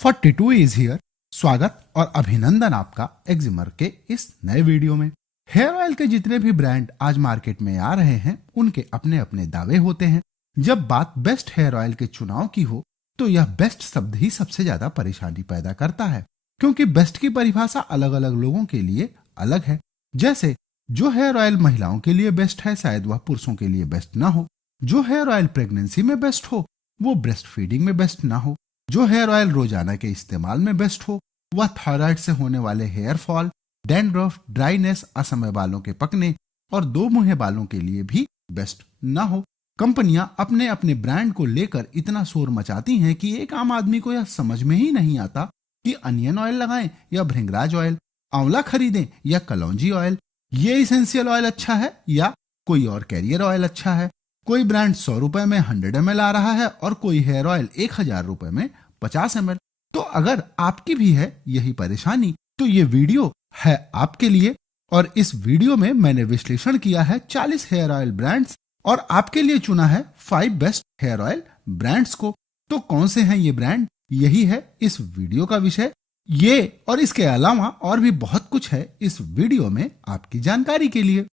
42 is here. स्वागत और अभिनंदन आपका एक्जिमर के इस नए वीडियो में। हेयर ऑयल के जितने भी ब्रांड आज मार्केट में आ रहे हैं उनके अपने अपने दावे होते हैं। जब बात बेस्ट हेयर ऑयल के चुनाव की हो तो यह बेस्ट शब्द ही सबसे ज्यादा परेशानी पैदा करता है, क्योंकि बेस्ट की परिभाषा अलग अलग लोगों के लिए अलग है। जैसे जो हेयर ऑयल महिलाओं के लिए बेस्ट है शायद वह पुरुषों के लिए बेस्ट ना हो। जो हेयर ऑयल प्रेगनेंसी में बेस्ट हो वो ब्रेस्ट फीडिंग में बेस्ट ना हो। जो हेयर ऑयल रोजाना के इस्तेमाल में बेस्ट हो वह थायराइड से होने वाले हेयर फॉल, डैंड्रफ, ड्राइनेस, असमय बालों के पकने और दो मुहे बालों के लिए भी बेस्ट ना हो। कंपनियां अपने अपने ब्रांड को लेकर इतना शोर मचाती हैं कि एक आम आदमी को यह समझ में ही नहीं आता कि अनियन ऑयल लगाएं या भृंगराज ऑयल, आंवला खरीदें या कलौंजी ऑयल, ये इसेंशियल ऑयल अच्छा है या कोई और कैरियर ऑयल अच्छा है। कोई ब्रांड 100 रुपए में 100 ml आ रहा है और कोई हेयर ऑयल 1000 रुपए में 50 ml। तो अगर आपकी भी है यही परेशानी तो ये वीडियो है आपके लिए। और इस वीडियो में मैंने विश्लेषण किया है 40 हेयर ऑयल ब्रांड्स और आपके लिए चुना है 5 बेस्ट हेयर ऑयल ब्रांड्स को। तो कौन से हैं ये ब्रांड, यही है इस वीडियो का विषय। ये और इसके अलावा और भी बहुत कुछ है इस वीडियो में आपकी जानकारी के लिए।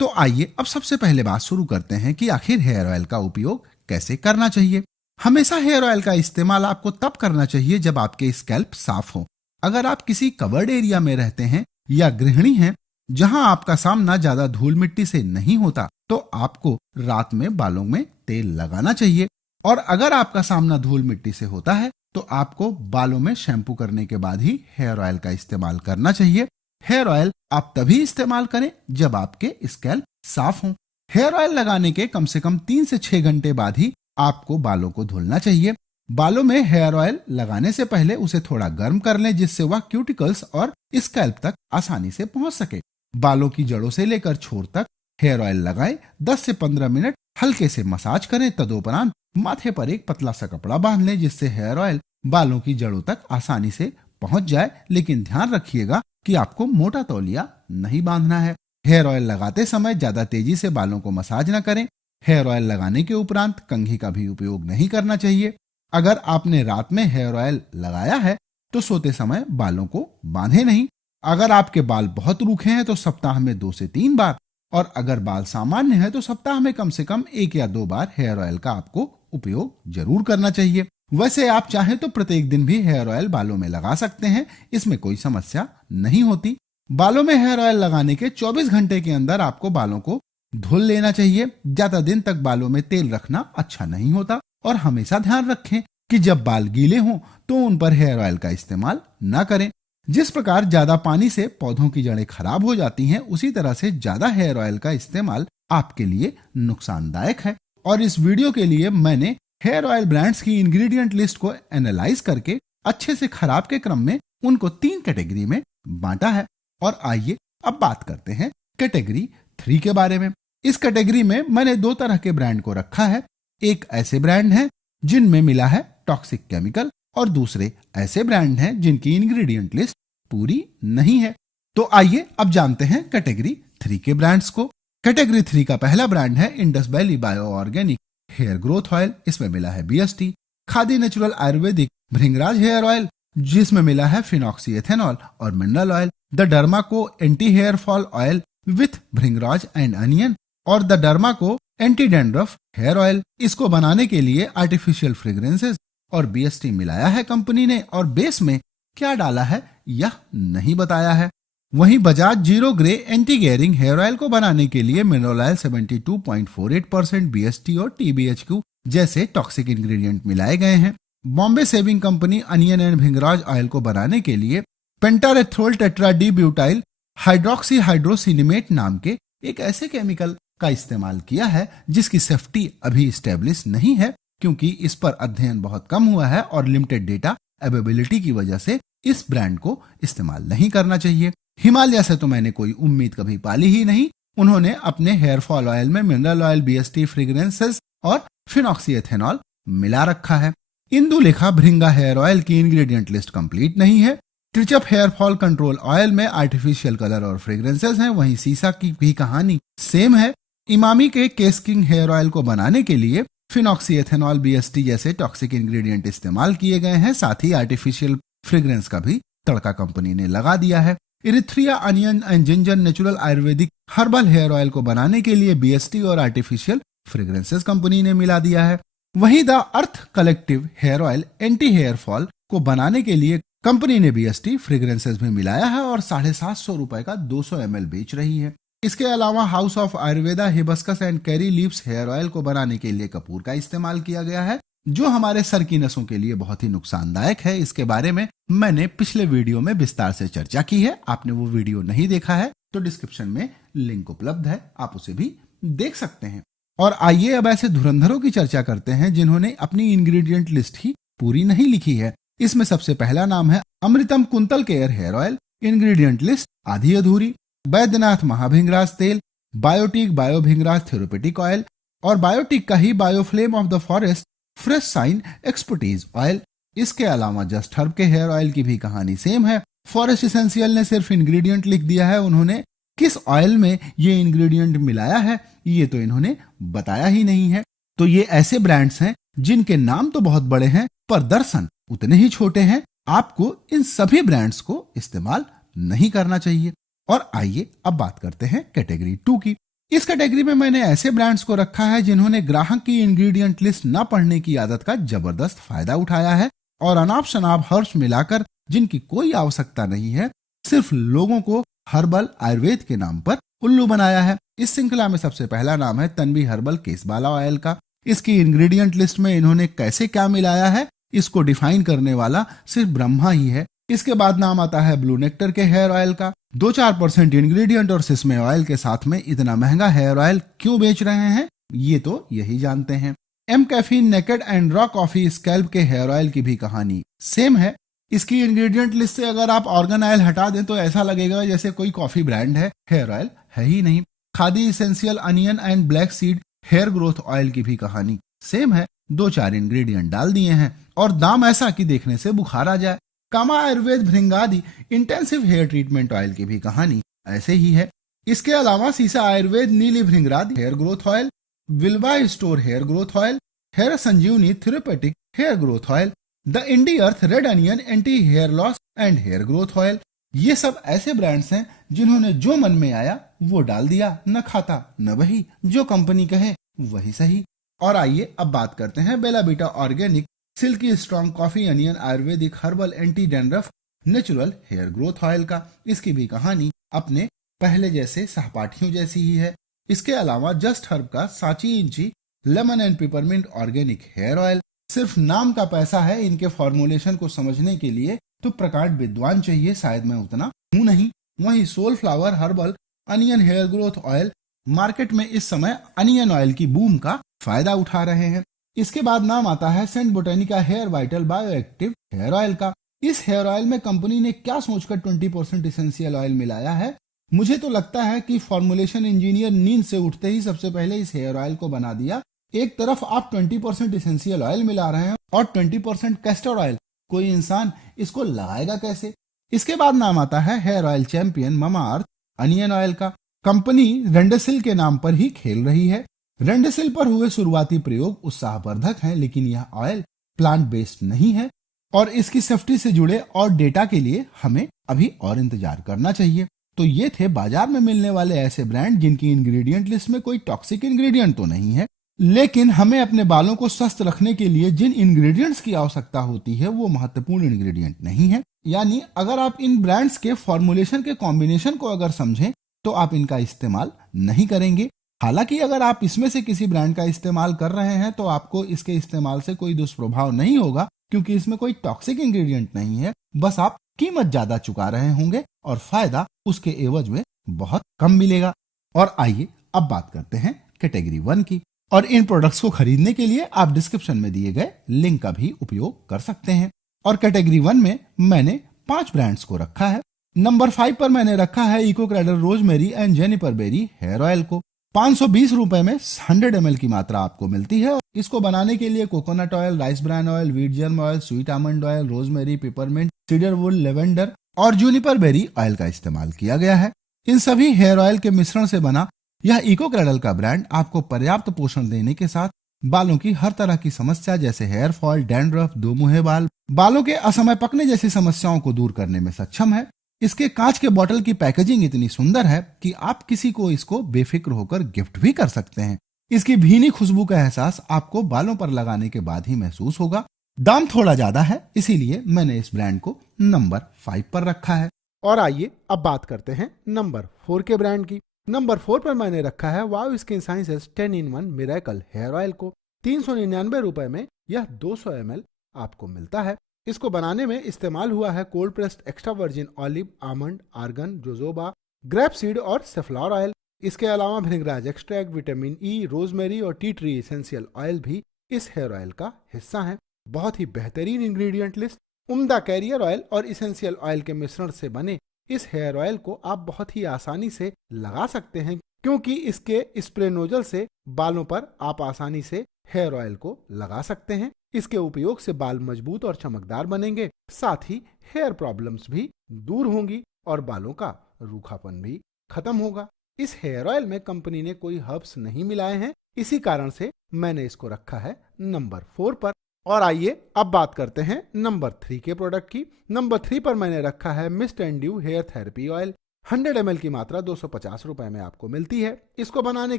तो आइए अब सबसे पहले बात शुरू करते हैं कि आखिर हेयर ऑयल का उपयोग कैसे करना चाहिए। हमेशा हेयर ऑयल का इस्तेमाल आपको तब करना चाहिए जब आपके स्कैल्प साफ हो। अगर आप किसी कवर्ड एरिया में रहते हैं या गृहिणी हैं जहां आपका सामना ज्यादा धूल मिट्टी से नहीं होता तो आपको रात में बालों में तेल लगाना चाहिए। और अगर आपका सामना धूल मिट्टी से होता है तो आपको बालों में शैम्पू करने के बाद ही हेयर ऑयल का इस्तेमाल करना चाहिए। हेयर ऑयल आप तभी इस्तेमाल करें जब आपके स्कैल्प साफ हो। हेयर ऑयल लगाने के कम से कम 3 से 6 घंटे बाद ही आपको बालों को धुलना चाहिए। बालों में हेयर ऑयल लगाने से पहले उसे थोड़ा गर्म कर लें जिससे वह क्यूटिकल्स और स्कैल्प तक आसानी से पहुंच सके। बालों की जड़ों से लेकर छोर तक हेयर ऑयल लगाएं। 10 से 15 मिनट हल्के से मसाज करें। तदोपरांत माथे पर एक पतला सा कपड़ा बांध लें जिससे हेयर ऑयल बालों की जड़ों तक आसानी से पहुंच जाए। लेकिन ध्यान रखिएगा कि आपको मोटा तौलिया नहीं बांधना है। हेयर ऑयल लगाते समय ज्यादा तेजी से बालों को मसाज न करें। हेयर ऑयल लगाने के उपरांत कंघी का भी उपयोग नहीं करना चाहिए। अगर आपने रात में हेयर ऑयल लगाया है तो सोते समय बालों को बांधे नहीं। अगर आपके बाल बहुत रूखे हैं तो सप्ताह में 2 से 3 बार, और अगर बाल सामान्य है तो सप्ताह में कम से कम 1 या 2 बार हेयर ऑयल का आपको उपयोग जरूर करना चाहिए। वैसे आप चाहें तो प्रत्येक दिन भी हेयर ऑयल बालों में लगा सकते हैं, इसमें कोई समस्या नहीं होती। बालों में हेयर ऑयल लगाने के 24 घंटे के अंदर आपको बालों को धुल लेना चाहिए। ज्यादा दिन तक बालों में तेल रखना अच्छा नहीं होता। और हमेशा ध्यान रखें कि जब बाल गीले हों तो उन पर हेयर ऑयल का इस्तेमाल न करें। जिस प्रकार ज्यादा पानी से पौधों की जड़ें खराब हो जाती हैं उसी तरह से ज्यादा हेयर ऑयल का इस्तेमाल आपके लिए नुकसानदायक है। और इस वीडियो के लिए मैंने हेयर ऑयल ब्रांड्स की इंग्रेडिएंट लिस्ट को एनालाइज करके अच्छे से खराब के क्रम में उनको 3 कैटेगरी में बांटा है। और आइए अब बात करते हैं कैटेगरी 3 के बारे में। इस कैटेगरी में मैंने 2 तरह के ब्रांड को रखा है। एक ऐसे ब्रांड हैं जिनमें मिला है टॉक्सिक केमिकल और दूसरे ऐसे ब्रांड हैं जिनकी इंग्रेडिएंट लिस्ट पूरी नहीं है। तो आइए अब जानते हैं कैटेगरी 3 के ब्रांड्स को। कैटेगरी 3 का पहला ब्रांड है Indus Valley bio organic hair growth oil. इसमें मिला है BST। Khadi natural ayurvedic bhringraj hair oil जिसमें मिला है फिनॉक्सी एथेनॉल और mineral oil. The Derma Co anti hair fall oil with bhringraj and onion और the Derma Co anti dandruff hair oil. इसको बनाने के लिए आर्टिफिशियल फ्रेग्रेंसेस और BST मिलाया है कंपनी ने, और बेस में क्या डाला है यह नहीं बताया है। वहीं Bajaj zero grey anti greying hair oil को बनाने के लिए मिनरल ऑयल 72.48% BST और TBHQ जैसे टॉक्सिक इंग्रेडिएंट मिलाए गए हैं। Bombay Shaving Company onion and bhringraj oil को बनाने के लिए pentaerythritol tetra di butyl hydroxy hydrocinnamate नाम के एक ऐसे केमिकल का इस्तेमाल किया है जिसकी सेफ्टी अभी स्टेब्लिश नहीं है, क्योंकि इस पर अध्ययन बहुत कम हुआ है और लिमिटेड डेटा अवेलेबिलिटी की वजह से इस ब्रांड को इस्तेमाल नहीं करना चाहिए। हिमालय से तो मैंने कोई उम्मीद कभी पाली ही नहीं। उन्होंने अपने हेयर फॉल ऑयल में मिनरल ऑयल, BST, फ्रेग्रेंसेस और फिनॉक्सी एथेनॉल मिला रखा है। इंदुलेखा भृंगा हेयर ऑयल की इंग्रेडिएंट लिस्ट कंप्लीट नहीं है। ट्रिचअप हेयर फॉल कंट्रोल ऑयल में आर्टिफिशियल कलर और फ्रेग्रेंसेस हैं। वहीं सीसा की भी कहानी सेम है। इमामी के केस किंग हेयर ऑयल को बनाने के लिए फिनॉक्सीएथेनॉल बीएसटी जैसे टॉक्सिक इंग्रेडिएंट इस्तेमाल किए गए हैं। साथ ही आर्टिफिशियल फ्रेग्रेंस का भी तड़का कंपनी ने लगा दिया है। इरिथ्रिया onion and ginger natural ayurvedic herbal hair oil को बनाने के लिए बीएसटी और आर्टिफिशियल फ्रेग्रेंसेस कंपनी ने मिला दिया है। वहीं the Earth Collective hair oil anti hair fall को बनाने के लिए कंपनी ने बीएसटी फ्रेग्रेंसेस भी मिलाया है और 750 रुपए का 200 ml बेच रही है। इसके अलावा House of Ayurveda hibiscus and curry leaves hair oil को बनाने के लिए कपूर का इस्तेमाल किया गया है, जो हमारे सर की नसों के लिए बहुत ही नुकसानदायक है। इसके बारे में मैंने पिछले वीडियो में विस्तार से चर्चा की है। आपने वो वीडियो नहीं देखा है तो डिस्क्रिप्शन में लिंक उपलब्ध है, आप उसे भी देख सकते हैं। और आइए अब ऐसे धुरंधरों की चर्चा करते हैं जिन्होंने अपनी इंग्रेडिएंट लिस्ट ही पूरी नहीं लिखी है। इसमें सबसे पहला नाम है Amrutam Kuntal care hair oil. Ingredient list आधी अधूरी। बैद्यनाथ महाभिंगराज तेल, बायोटिक बायोभिंगराज थेरेपेटिक ऑयल और बायोटिक का ही बायोफ्लेम of the forest fresh sign expertise oil. इसके अलावा जस्ट हर्ब के हेयर ऑयल की भी कहानी सेम है। फॉरेस्ट एसेंशियल ने सिर्फ इंग्रेडिएंट लिख दिया है, उन्होंने किस ऑयल में ये इंग्रेडिएंट मिलाया है ये तो इन्होंने बताया ही नहीं है। तो ये ऐसे ब्रांड्स हैं जिनके नाम तो बहुत बड़े हैं पर दर्शन उतने ही छोटे हैं। आपको इन सभी ब्रांड्स को इस्तेमाल नहीं करना चाहिए। और आइए अब बात करते हैं कैटेगरी 2 की। इस कैटेगरी में मैंने ऐसे ब्रांड्स को रखा है जिन्होंने ग्राहक की इंग्रेडिएंट लिस्ट न पढ़ने की आदत का जबरदस्त फायदा उठाया है और अनाप शनाप हर्ब्स मिलाकर, जिनकी कोई आवश्यकता नहीं है, सिर्फ लोगों को हर्बल आयुर्वेद के नाम पर उल्लू बनाया है। इस श्रृंखला में सबसे पहला नाम है तन्वी हर्बल केसबाला ऑयल का। इसकी इंग्रेडिएंट लिस्ट में इन्होंने कैसे क्या मिलाया है इसको डिफाइन करने वाला सिर्फ ब्रह्मा ही है। इसके बाद नाम आता है ब्लू नेक्टर के हेयर ऑयल का। 2-4% इंग्रेडिएंट और सिसमे ऑयल के साथ में इतना महंगा हेयर ऑयल क्यों बेच रहे हैं ये तो यही जानते हैं। MCaffeine naked and raw coffee scalp के हेयर ऑयल की भी कहानी सेम है। इसकी इंग्रेडिएंट लिस्ट से अगर आप ऑर्गन ऑयल हटा दें तो ऐसा लगेगा जैसे कोई कॉफी ब्रांड है, हेयर ऑयल है ही नहीं। Khadi essential onion and black seed hair growth oil की भी कहानी सेम है। 2-4 इंग्रेडिएंट डाल दिए हैं और दाम ऐसा कि देखने से बुखार आ जाए। Kama Ayurveda Bhringadi intensive hair treatment oil की भी कहानी ऐसे ही है। इसके अलावा Sesa Ayurveda Neeli Bhringraj hair growth oil, Vilvah store hair growth oil, hair Sanjeevani therapeutic hair growth oil, the indie earth red onion anti hair loss and hair growth oil, ये सब ऐसे ब्रांड्स हैं जिन्होंने जो मन में आया वो डाल दिया, न खाता न बही, जो कंपनी कहे वही सही। और आइए अब बात करते हैं Bella Vita organic silky strong coffee onion ayurvedic herbal anti dandruff natural hair growth oil का। इसकी भी कहानी अपने पहले जैसे सहपाठियों जैसी ही है। इसके अलावा जस्ट हर्ब का सांची इंची lemon and peppermint organic hair oil. सिर्फ नाम का पैसा है, इनके फॉर्मुलेशन को समझने के लिए तो प्रकांड विद्वान चाहिए, शायद मैं उतना हूं नहीं। वहीं Soul Flower herbal onion hair growth oil market में इस समय अनियन ऑयल की बूम का फायदा उठा रहे हैं। इसके बाद नाम आता है St Botanica hair vital bioactive hair oil का। इस हेयर ऑयल में कंपनी ने क्या सोचकर 20% इसेंशियल ऑयल मिलाया है? मुझे तो लगता है कि फॉर्मुलेशन इंजीनियर नींद से उठते ही सबसे पहले इस हेयर ऑयल को बना दिया। एक तरफ आप 20% इसेंशियल ऑयल मिला रहे हैं और 20% कैस्टर ऑयल, कोई इंसान इसको लगाएगा कैसे? इसके बाद नाम आता है hair oil champion Mamaearth onion oil का। कंपनी रेंडेसिल के नाम पर ही खेल रही है। रेंडेसिल पर हुए शुरुआती प्रयोग उत्साहवर्धक हैं, लेकिन यह ऑयल प्लांट बेस्ड नहीं है और इसकी सेफ्टी से जुड़े और डेटा के लिए हमें अभी और इंतजार करना चाहिए। तो ये थे बाजार में मिलने वाले ऐसे ब्रांड जिनकी इंग्रेडिएंट लिस्ट में कोई टॉक्सिक इंग्रेडिएंट तो नहीं है, लेकिन हमें अपने बालों को स्वस्थ रखने के लिए जिन इंग्रेडिएंट्स की आवश्यकता होती है वो महत्वपूर्ण इंग्रेडिएंट नहीं है। यानी अगर आप इन ब्रांड्स के फॉर्मुलेशन के कॉम्बिनेशन को अगर समझें तो आप इनका इस्तेमाल नहीं करेंगे। हालांकि अगर आप इसमें से किसी ब्रांड का इस्तेमाल कर रहे हैं तो आपको इसके इस्तेमाल से कोई दुष्प्रभाव नहीं होगा, क्योंकि इसमें कोई टॉक्सिक इंग्रेडिएंट नहीं है। बस आप कीमत ज्यादा चुका रहे होंगे और फायदा उसके एवज में बहुत कम मिलेगा। और आइए अब बात करते हैं कैटेगरी 1 की। और इन प्रोडक्ट्स को खरीदने के लिए आप डिस्क्रिप्शन में दिए गए लिंक का भी उपयोग कर सकते हैं। और कैटेगरी 1 में मैंने 5 ब्रांड्स को रखा है। नंबर 5 पर मैंने रखा है Eco Cradle rosemary and juniper berry hair oil को। 520 रुपए में 100 ml की मात्रा आपको मिलती है। इसको बनाने के लिए coconut oil, rice bran oil, wheat germ oil, sweet almond oil, rosemary, peppermint, cedar would, lavender और जूनिपर बेरी ऑयल का इस्तेमाल किया गया है। इन सभी हेयर ऑयल के मिश्रण से बना यह इको क्रैडल का ब्रांड आपको पर्याप्त पोषण देने के साथ बालों की हर तरह की समस्या जैसे हेयर फॉल, डैंड्रफ, दो मुहे बाल, बालों के असमय पकने जैसी समस्याओं को दूर करने में सक्षम है। इसके कांच के बोतल की पैकेजिंग इतनी सुंदर है कि आप किसी को इसको बेफिक्र होकर गिफ्ट भी कर सकते हैं। इसकी भीनी खुशबू का एहसास आपको बालों पर लगाने के बाद ही महसूस होगा। दाम थोड़ा ज्यादा है, इसीलिए मैंने इस ब्रांड को नंबर 5 पर रखा है। और आइए अब बात करते हैं नंबर 4 के ब्रांड की। नंबर 4 पर मैंने रखा है वाव skin sciences 10-in-1 miracle hair oil को। 399 रुपए में यह 200 ml आपको मिलता है। इसको बनाने में इस्तेमाल हुआ है cold pressed extra virgin olive, almond, argan, jojoba, grape seed और सेफ्लॉर ऑयल। इसके अलावा bhringraj extract, vitamin E, rosemary और टी ट्री एसेंशियल ऑयल भी इस हेयर ऑयल का हिस्सा है। बहुत ही बेहतरीन इंग्रेडिएंट लिस्ट, उम्दा कैरियर ऑयल और इसेंशियल ऑयल के मिश्रण से बने इस हेयर ऑयल को आप बहुत ही आसानी से लगा सकते हैं, क्योंकि इसके स्प्रे नोजल से बालों पर आप आसानी से हेयर ऑयल को लगा सकते हैं। इसके उपयोग से बाल मजबूत और चमकदार बनेंगे, साथ ही हेयर प्रॉब्लम्स भी दूर होंगी और बालों का रूखापन भी खत्म होगा। इस हेयर ऑयल में कंपनी ने कोई हर्ब्स नहीं मिलाए हैं, इसी कारण से मैंने इसको रखा है नंबर 4 पर। और आइए अब बात करते हैं नंबर 3 के प्रोडक्ट की। नंबर 3 पर मैंने रखा है Mist and Dew hair therapy oil. 100 ml की मात्रा 250 रुपए में आपको मिलती है। इसको बनाने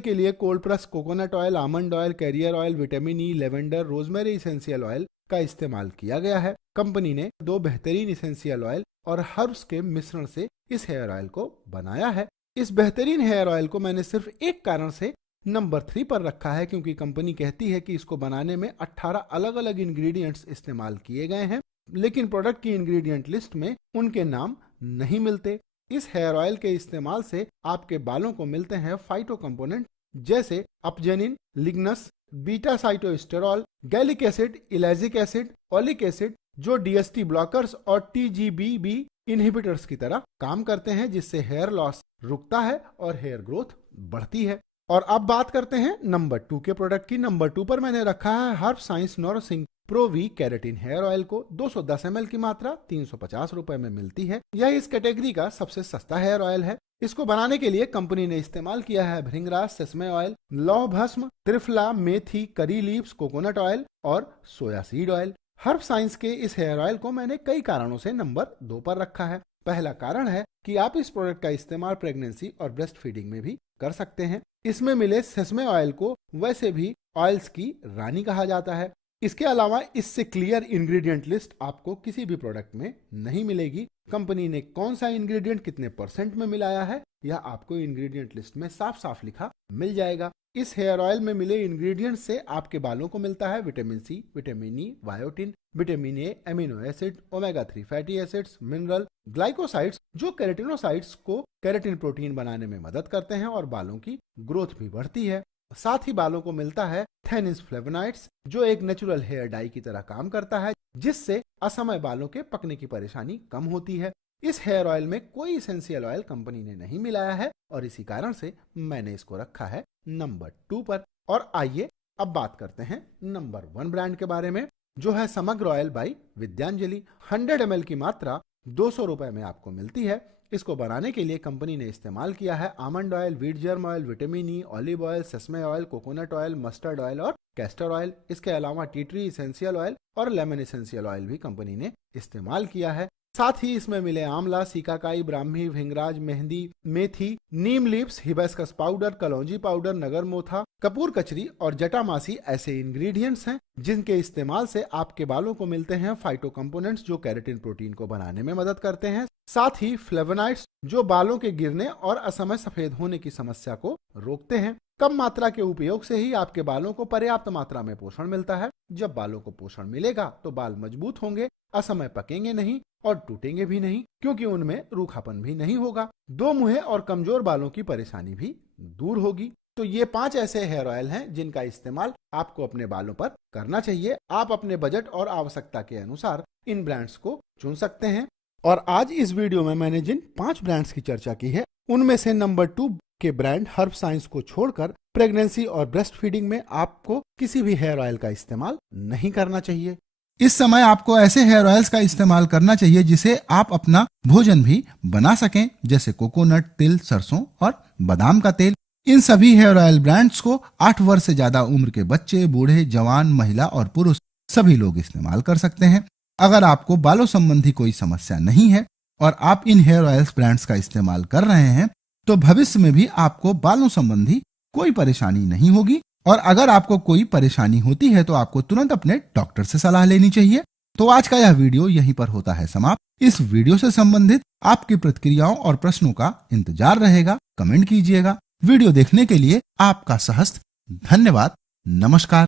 के लिए cold press coconut oil, almond oil, career oil, vitamin E, lavender, rosemary essential oil का इस्तेमाल किया गया है। कंपनी ने 2 बेहतरीन इसेंशियल ऑयल और हर्ब्स के मिश्रण से इस हेयर ऑयल को बनाया है। इस बेहतरीन हेयर ऑयल को मैंने सिर्फ एक कारण से नंबर 3 पर रखा है, क्योंकि कंपनी कहती है कि इसको बनाने में 18 अलग अलग इंग्रेडिएंट्स इस्तेमाल किए गए हैं, लेकिन प्रोडक्ट की इंग्रेडिएंट लिस्ट में उनके नाम नहीं मिलते। इस हेयर ऑयल के इस्तेमाल से आपके बालों को मिलते हैं फाइटो कंपोनेंट जैसे apigenin, lignans, beta sitosterol, gallic acid, ellagic acid, oleic acid, जो डीएसटी ब्लॉकर्स और टीजीबीबी इनहिबिटर्स की तरह काम करते हैं, जिससे हेयर लॉस रुकता है और हेयर ग्रोथ बढ़ती है। और अब बात करते हैं नंबर 2 के प्रोडक्ट की। नंबर 2 पर मैंने रखा है herb science nourishing pro v keratin hair oil को। 210 ml की मात्रा 350 रुपए में मिलती है। यह इस कैटेगरी का सबसे सस्ता हेयर ऑयल है। इसको बनाने के लिए कंपनी ने इस्तेमाल किया है भृंगराज सेसमे ऑयल, लौह भस्म, त्रिफला, मेथी, करी लीव्स, कोकोनट ऑयल और सोया सीड ऑयल। हर्ब साइंस के इस हेयर ऑयल को मैंने कई कारणों से नंबर 2 पर रखा है। पहला कारण है कि आप इस प्रोडक्ट का इस्तेमाल प्रेगनेंसी और ब्रेस्ट फीडिंग में भी कर सकते हैं। इसमें मिले सेसमे ऑयल को वैसे भी ऑयल्स की रानी कहा जाता है। इसके अलावा इससे क्लियर इंग्रेडिएंट लिस्ट आपको किसी भी प्रोडक्ट में नहीं मिलेगी। कंपनी ने कौन सा इंग्रेडिएंट कितने % में मिलाया है, यह आपको इंग्रेडिएंट लिस्ट में साफ साफ लिखा मिल जाएगा। इस हेयर ऑयल में मिले इंग्रेडिएंट से आपके बालों को मिलता है vitamin C, vitamin E, biotin, vitamin A, amino acid, omega 3 fatty acids, mineral, glycosides, जो केराटिनोसाइट्स को केराटिन प्रोटीन बनाने में मदद करते हैं और बालों की ग्रोथ भी बढ़ती है। साथ ही बालों को मिलता है थैनिस फ्लेवोनॉइड्स, जो एक नेचुरल हेयर डाई की तरह काम करता है, जिससे असमय बालों के पकने की परेशानी कम होती है। इस हेयर ऑयल में कोई एसेंशियल ऑयल कंपनी ने नहीं मिलाया है और इसी कारण से मैंने इसको रखा है नंबर 2 पर। और आइए अब बात करते हैं नंबर 1 ब्रांड के बारे में, जो है समग्र ऑयल बाई विद्यांजलि। 100 ml की मात्रा 200 रुपए में आपको मिलती है। इसको बनाने के लिए कंपनी ने इस्तेमाल किया है almond oil, wheat germ oil, vitamin E, olive oil, sesame oil, coconut oil, mustard oil और कैस्टर ऑयल। इसके अलावा टी ट्री इसेंशियल ऑयल और लेमन इसेंशियल ऑयल भी कंपनी ने इस्तेमाल किया है। साथ ही इसमें मिले आंवला, सीकाकाई, ब्राह्मी, भृंगराज, मेहंदी, मेथी, नीम लीव्स, हिबिस्कस पाउडर, कलौंजी पाउडर, नगर मोथा, कपूर कचरी और जटामासी ऐसे इंग्रेडिएंट्स हैं जिनके इस्तेमाल से आपके बालों को मिलते हैं फाइटो कंपोनेंट्स, जो केराटिन प्रोटीन को बनाने में मदद करते हैं। साथ ही फ्लेवोनॉइड्स, जो बालों के गिरने और असमय सफेद होने की समस्या को रोकते हैं। कम मात्रा के उपयोग से ही आपके बालों को पर्याप्त मात्रा में पोषण मिलता है। जब बालों को पोषण मिलेगा तो बाल मजबूत होंगे, असमय पकेंगे नहीं और टूटेंगे भी नहीं, क्योंकि उनमें रूखापन भी नहीं होगा। दो मुहे और कमजोर बालों की परेशानी भी दूर होगी। तो ये 5 ऐसे हेयर ऑयल हैं जिनका इस्तेमाल आपको अपने बालों पर करना चाहिए। आप अपने बजट और आवश्यकता के अनुसार इन ब्रांड्स को चुन सकते हैं। और आज इस वीडियो में मैंने जिन 5 ब्रांड्स की चर्चा की है, उनमें से नंबर 2 के ब्रांड हर्ब साइंस को छोड़कर प्रेगनेंसी और ब्रेस्ट फीडिंग में आपको किसी भी हेयर ऑयल का इस्तेमाल नहीं करना चाहिए। इस समय आपको ऐसे हेयर ऑयल्स का इस्तेमाल करना चाहिए जिसे आप अपना भोजन भी बना सकें, जैसे कोकोनट, तिल, सरसों और बादाम का तेल। इन सभी हेयर ऑयल ब्रांड्स को 8 वर्ष से ज्यादा उम्र के बच्चे, बूढ़े, जवान, महिला और पुरुष सभी लोग इस्तेमाल कर सकते हैं। अगर आपको बालों संबंधी कोई समस्या नहीं है और आप इन हेयर ऑयल्स ब्रांड्स का इस्तेमाल कर रहे हैं तो भविष्य में भी आपको बालों संबंधी कोई परेशानी नहीं होगी। और अगर आपको कोई परेशानी होती है तो आपको तुरंत अपने डॉक्टर से सलाह लेनी चाहिए। तो आज का यह वीडियो यहीं पर होता है समाप्त। इस वीडियो से संबंधित आपकी प्रतिक्रियाओं और प्रश्नों का इंतजार रहेगा। कमेंट कीजिएगा। वीडियो देखने के लिए आपका सहस्त्र धन्यवाद। नमस्कार।